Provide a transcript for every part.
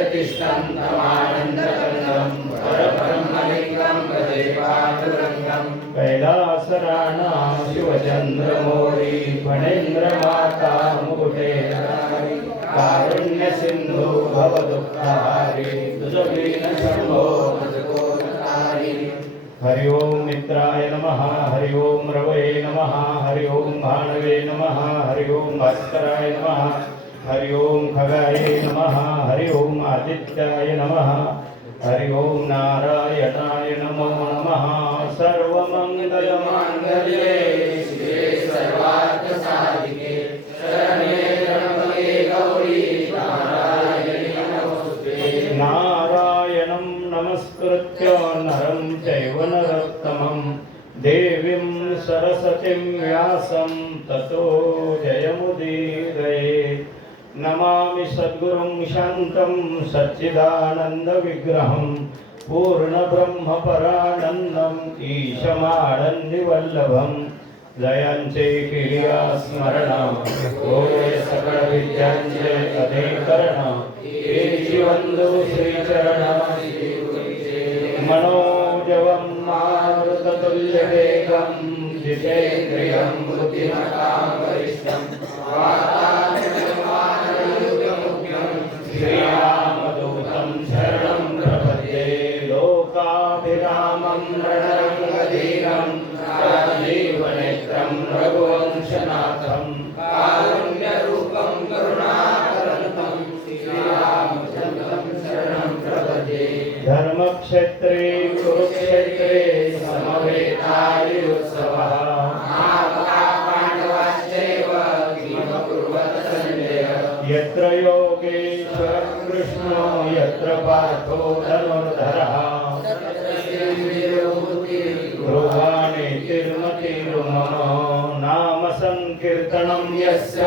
प्रत्यतिष्ठं तमानन्दकन्दं परब्रह्मलिङ्गं भजे पाण्डुरङ्गं कैलासराणां शिवचन्द्रमौळी फणेन्द्रमाता मुकुटेधारी कारुण्यसिन्धु भवदुःखहारी तुझवीन शम्भो भजगोरतारी। हरि ओम मित्राय नमः, हरि ओम रवये नमः, हरि ओम भाणवे नमः, हरि ओम भास्कराय नमः, हरि ओम खगाय नमः, हरि ओम आदित्याय नमः, हरि ओम नारायणाय नमो नमः। सर्वमंगलमांगल्ये शिवे सर्वार्थसाधिके शरण्ये त्र्यंबके गौरी नारायणी नमोस्तुते। नारायणं नमस्कृत्य नरं चैव नरोत्तमं देवीं सरस्वतीं व्यासं ततो जयमुदीरये। नमामि सद्गुरुं शान्तं सच्चिदानन्दविग्रहं पूर्णब्रह्मपरानन्दं ईशमानन्दिवल्लभं जयांचे क्रिया स्मरण होय सकळ विद्यांचे अधिकरण हे जीवंदो श्रीचरण मनोजवं मारुततुल्यवेगं जितेन्द्रियं बुद्धिमतां वरिष्ठं श्रीरामदूतं शरणं प्रपद्ये। लोकाभिरामं रणरङ्गधीरं राजीवनेत्रं रघुवंशनाथं कारुण्यरूपं करुणाकरन्तं श्रीरामचन्द्रं शरणं प्रपद्ये। धर्मक्षेत्रे कुरुक्षेत्रे समवेतायुत्सवः महाभारतपाण्डवाश्चैव किमकुर्वत सञ्जय। यत्र योगेश्वरः कृष्णो यत्र पार्थो धनुर्धरः ध्रुवाणि तिर्मतिर्मनो नाम संकीर्तनं यस्य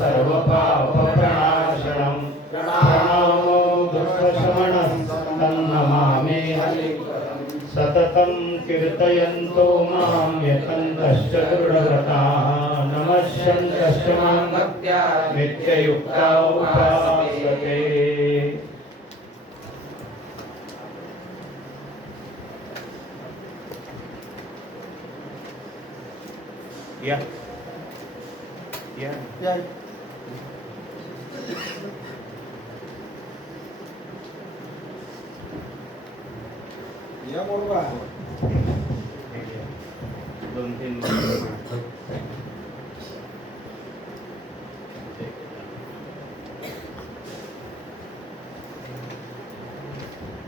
सर्वपापप्रणाशनं प्रणमो दुःखशमनं तं नमामि हरिं। सततं कीर्तयन्तो मां यतन्तश्च दृढव्रताः नमस्यन्तश्च मां भक्त्या नित्ययुक्ता उपासते। या या या या बोलवा 2-3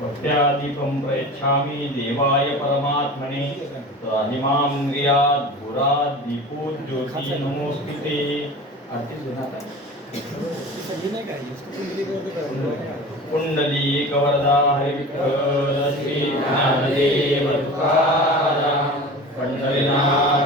भक्त्यादिकं प्रयच्छामि देवाय परमात्मने तहिमां क्रियात् धुरात् दीपो ज्योति नमोस्तुते। पुंडलीकवरदा हरिविठ्ठल श्री ज्ञानदेव तुकाराम पंढरीनाथ